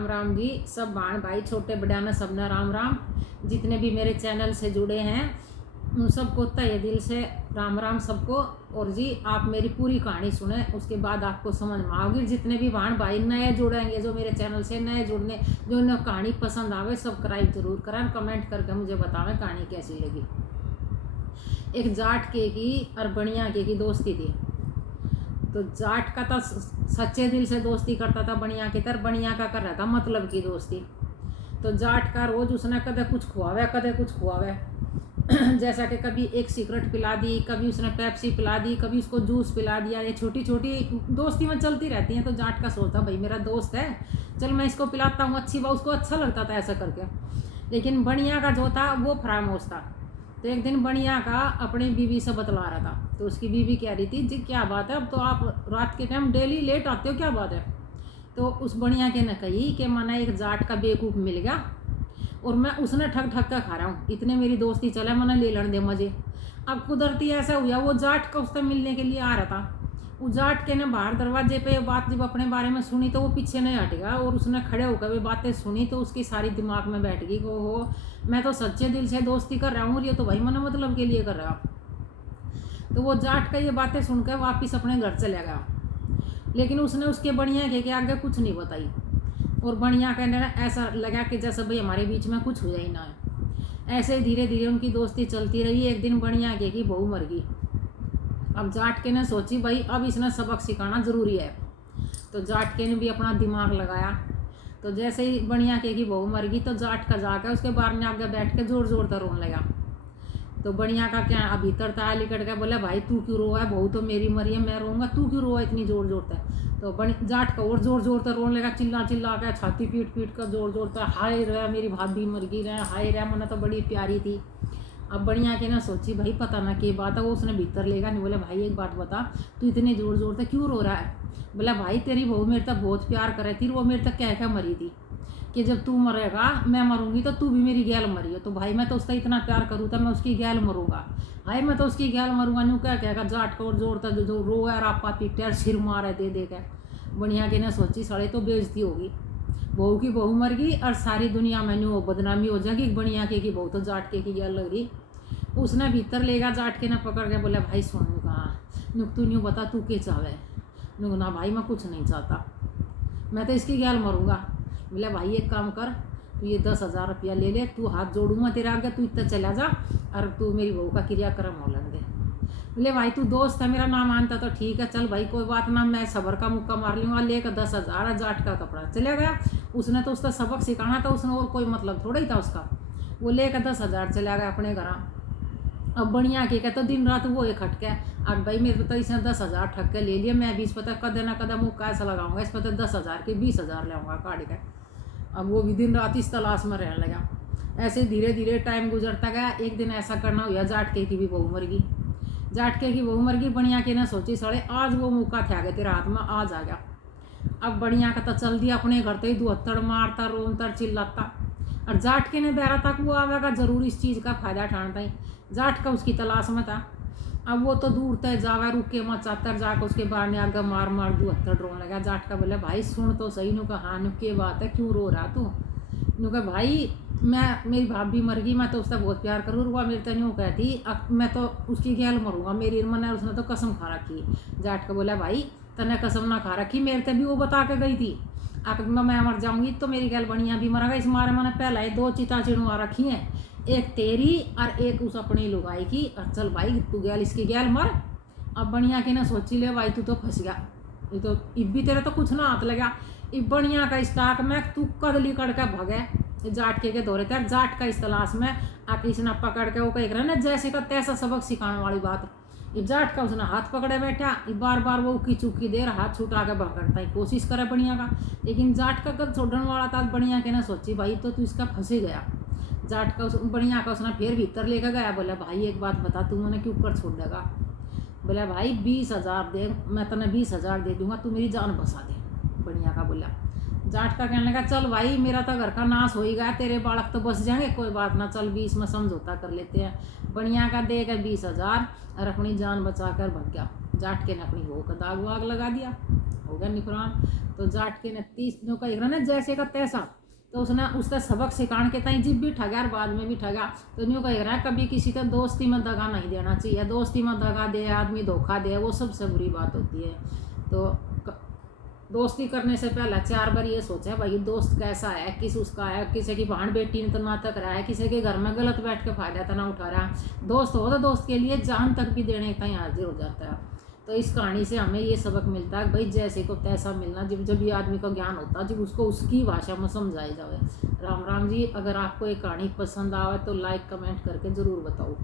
राम राम जी। सब भाण भाई छोटे बड़ा में सबने राम राम। जितने भी मेरे चैनल से जुड़े हैं उन सबको तहे दिल से राम राम सबको। और जी आप मेरी पूरी कहानी सुने, उसके बाद आपको समझ में आओगी। जितने भी भाण भाई नए जुड़ेंगे, जो मेरे चैनल से नए जुड़ने, जो उन्हें कहानी पसंद आवे, सब्सक्राइब जरूर करें, कमेंट करके मुझे बतावें कहानी कैसी लगी। एक जाट के की और बनिया के की दोस्ती थी। तो जाट का तो सच्चे दिल से दोस्ती करता था बनिया की तरह, बनिया का कर रहा था मतलब की दोस्ती। तो जाट का रोज उसने कदे कुछ खुआवे कदे कुछ खुआवे जैसा कि कभी एक सिगरेट पिला दी, कभी उसने पेप्सी पिला दी, कभी उसको जूस पिला दिया। ये छोटी छोटी दोस्ती में चलती रहती हैं। तो जाट का सोचता भाई मेरा दोस्त है, चल मैं इसको पिलाता हूँ, अच्छी बात। उसको अच्छा लगता था ऐसा करके। लेकिन बनिया का जो था वो फरामोश था। तो एक दिन बनिया का अपनी बीवी से बतला रहा था। तो उसकी बीवी कह रही थी जी क्या बात है, अब तो आप रात के टाइम डेली लेट आते हो, क्या बात है। तो उस बनिया के ने कही कि मैंने एक जाट का बेवकूफ़ मिल गया और मैं उसने ठग ठग कर खा रहा हूँ, इतने मेरी दोस्ती चले, मैंने ले लेने दे मजे। अब कुदरती ऐसा हुआ वो जाट का उससे मिलने के लिए आ रहा था। वो जाट के ने बाहर दरवाजे पे बात जब अपने बारे में सुनी तो वो पीछे नहीं हटेगा और उसने खड़े होकर वे बातें सुनी। तो उसकी सारी दिमाग में बैठ गई वो हो मैं तो सच्चे दिल से दोस्ती कर रहा हूँ और ये तो भाई मैंने मतलब के लिए कर रहा हूँ। तो वो जाट का ये बातें सुनकर वापिस अपने घर चले गया। लेकिन उसने उसके बनिया के आगे कुछ नहीं बताई। और बनिया कहने ऐसा लगा कि जैसे भाई हमारे बीच में कुछ हो जाए ना है। ऐसे धीरे धीरे उनकी दोस्ती चलती रही। एक दिन बनिया के की बहू मर गई। अब जाट के ने सोची भाई अब इसने सबक सिखाना ज़रूरी है। तो जाट के ने भी अपना दिमाग लगाया। तो जैसे ही बनिया के की बहू मर गई तो जाट का जाकर उसके बार में आगे बैठ के जोर जोर तर रोने लगा। तो बनिया का क्या भीतर था लिकट के बोला भाई तू क्यों रोआ है, बहू तो मेरी मरी है, मैं रोऊंगा, तू क्यों रोआ इतनी जोर जोर तक। तो जाट का और जोर जोर तक रोने लगा, चिल्ला चिल्ला के छाती पीट पीट कर जोर जोर तक हाय रहा मेरी भाभी मर गई रहा, हाय रहा मैंने तो बड़ी प्यारी थी। अब बनिया के ना सोची भाई पता ना क्या बात है। वो उसने भीतर लेगा नहीं, बोला भाई एक बात बता तू इतने जोर जोर तक क्यों रो रहा है। बोला भाई तेरी बहू मेरे तक बहुत प्यार करे थी, वो मेरे तक कह क्या मरी थी कि जब तू मरेगा मैं मरूंगी तो तू भी मेरी गैल मरी हो। तो भाई मैं तो उसका इतना प्यार करूँ तो मैं उसकी गैल मरूंगा, भाई मैं तो उसकी गैल मरूंगा। न्यू क्या कहेगा जाट को और जोर तक जो रो है रापा पीटे सिर मारे दे दे के। बनिया के ने सोची साड़ी तो बेइज्जती होगी, बहू की बहू मर गई और सारी दुनिया में न्यू बदनामी हो जाएगी। बनिया के की बहू तो जाट के की गैल लग रही। उसने भीतर लेगा जाट के ना पकड़ के बोला भाई सुन कहा नुक तू न्यू बता तू क्या चाहे। नुक ना भाई मैं कुछ नहीं चाहता, मैं तो इसकी गैल मरूंगा। बोला भाई एक काम कर तू ये 10,000 रुपया ले ले, तू हाथ जोड़ूंगा तेरे आगे, तू इतना चला जा और तू मेरी बहू का क्रियाक्रम हो लेने दे। बोले भाई तू दोस्त है मेरा नाम मानता तो ठीक है, चल भाई कोई बात ना, मैं सबर का मुक्का मार लूँगा। लेकर 10,000 जाट का कपड़ा चले गया। उसने तो उसका सबक सिखाना था, उसने और कोई मतलब थोड़ा ही था उसका। वो लेकर 10,000 चला गया अपने घर। अब बनिया के कहता दिन रात वो एक खटके अब भाई मेरे तो इसने 10,000 ठग के ले लिए, मैं भी इस पता कदे ना कदम मुँह कैसा लगाऊंगा, इस पता 10,000 के 20,000 लाऊंगा काट के। अब वो भी दिन रात इस तलाश में रहने लगा। ऐसे धीरे धीरे टाइम गुजरता गया। एक दिन ऐसा करना हुआ जाट के की भी बहू मर गई। जाट के की बहू मर गई। बनिया के ने सोची साढ़े आज वो मौका था गया तेरे हाथ में, आज आ गया। अब बनिया का तो चल दिया अपने घर तो ही दुहत्तड़ मारता रोनता चिल्लाता। और जाट के ने बहरा तक वो आवेगा जरूर इस चीज़ का फायदा उठाना था। जाट का उसकी तलाश में था। अब वो तो दूर तय जावा रुके मत चातर जाकर उसके बाहर ने आगे मार मार दुहत्तड़ रोने लगा। जाट का बोले भाई सुन तो सही। नु कहा हाँ नु के बात है क्यों रो रहा तू। नु कहा भाई मैं मेरी भाभी मर गई, मैं तो उससे बहुत प्यार करूँ। वो मेरे तो यूँ कहती अब मैं तो उसकी गैल मरूंगा, मेरी मैंने उसने तो कसम खा रखी। जाट का बोला भाई तने कसम ना खा रखी, मेरे से भी वो बता के गई थी आकर मैं मर जाऊंगी तो मेरी गैल बनिया भी मरेगा। इस मारे मैंने पहला ही 2 चिता चिड़वा रखी हैं, एक तेरी और एक उस अपनी लुगाई की। और चल भाई तू गैल इसकी गैल मर। अब बनिया के ना सोची ले भाई तू तो फंस गया, ये तो इब भी तेरे तो कुछ ना हाथ लगा। इब बनिया का स्टाक में तू कदली कड़ के भगे जाट के दौरे थे। जाट का इस तलाश में आके इसने पकड़ के वो कह रहे ना जैसे का तैसा सबक सिखाने वाली बात। इब जाट का उसने हाथ पकड़े बैठा। बार बार वो उकी चुकी देर हाथ छुटा के भगड़ता ही कोशिश करे बनिया का। लेकिन जाट का कद छोड़ने वाला था। बनिया के ना सोची भाई तो तू इसका फंसे गया। जाट का बनिया का उसने फिर भीतर लेकर गया। बोला भाई एक बात बता तू मैंने क्यों कर छोड़ देगा। बोला भाई 20,000 दे, मैं तेने 20,000 दे दूंगा, तू मेरी जान बसा दे। बनिया का बोला। जाट का कहने लगा चल भाई मेरा तो घर का नाश हो ही गया, तेरे बालक तो बस जाएंगे, कोई बात ना, चल 20 में समझौता कर लेते हैं। बनिया का दे गए 20,000 और अपनी जान बचा कर भग गया। जाट के ने अपनी बहू का दाग वाग लगा दिया। हो गया निकराम। तो जाट के ने 30 दिनों का एक ना जैसे का तैसा, तो उसने उसका सबक सिखाने के ताई जिब भी ठगा और बाद में भी ठगा। तो न्यू कह रहा है कभी किसी का दोस्ती में दगा नहीं देना चाहिए, दोस्ती में दगा दे आदमी धोखा दे वो सबसे बुरी बात होती है। तो दोस्ती करने से पहले 4 बार ये सोचा भाई दोस्त कैसा है, किस उसका है, किसी की बहन बेटी ने तो ना तक रहा है, किसी के घर में गलत बैठ के फायदा तो ना उठा रहा। दोस्त हो तो दोस्त के लिए जान तक भी देने तक हाजिर हो जाता है। तो इस कहानी से हमें ये सबक मिलता है भाई जैसे को तैसा मिलना, जब जब ये आदमी का ज्ञान होता है जब उसको उसकी भाषा में समझाई जाए। राम राम जी। अगर आपको ये कहानी पसंद आवे तो लाइक कमेंट करके ज़रूर बताओ।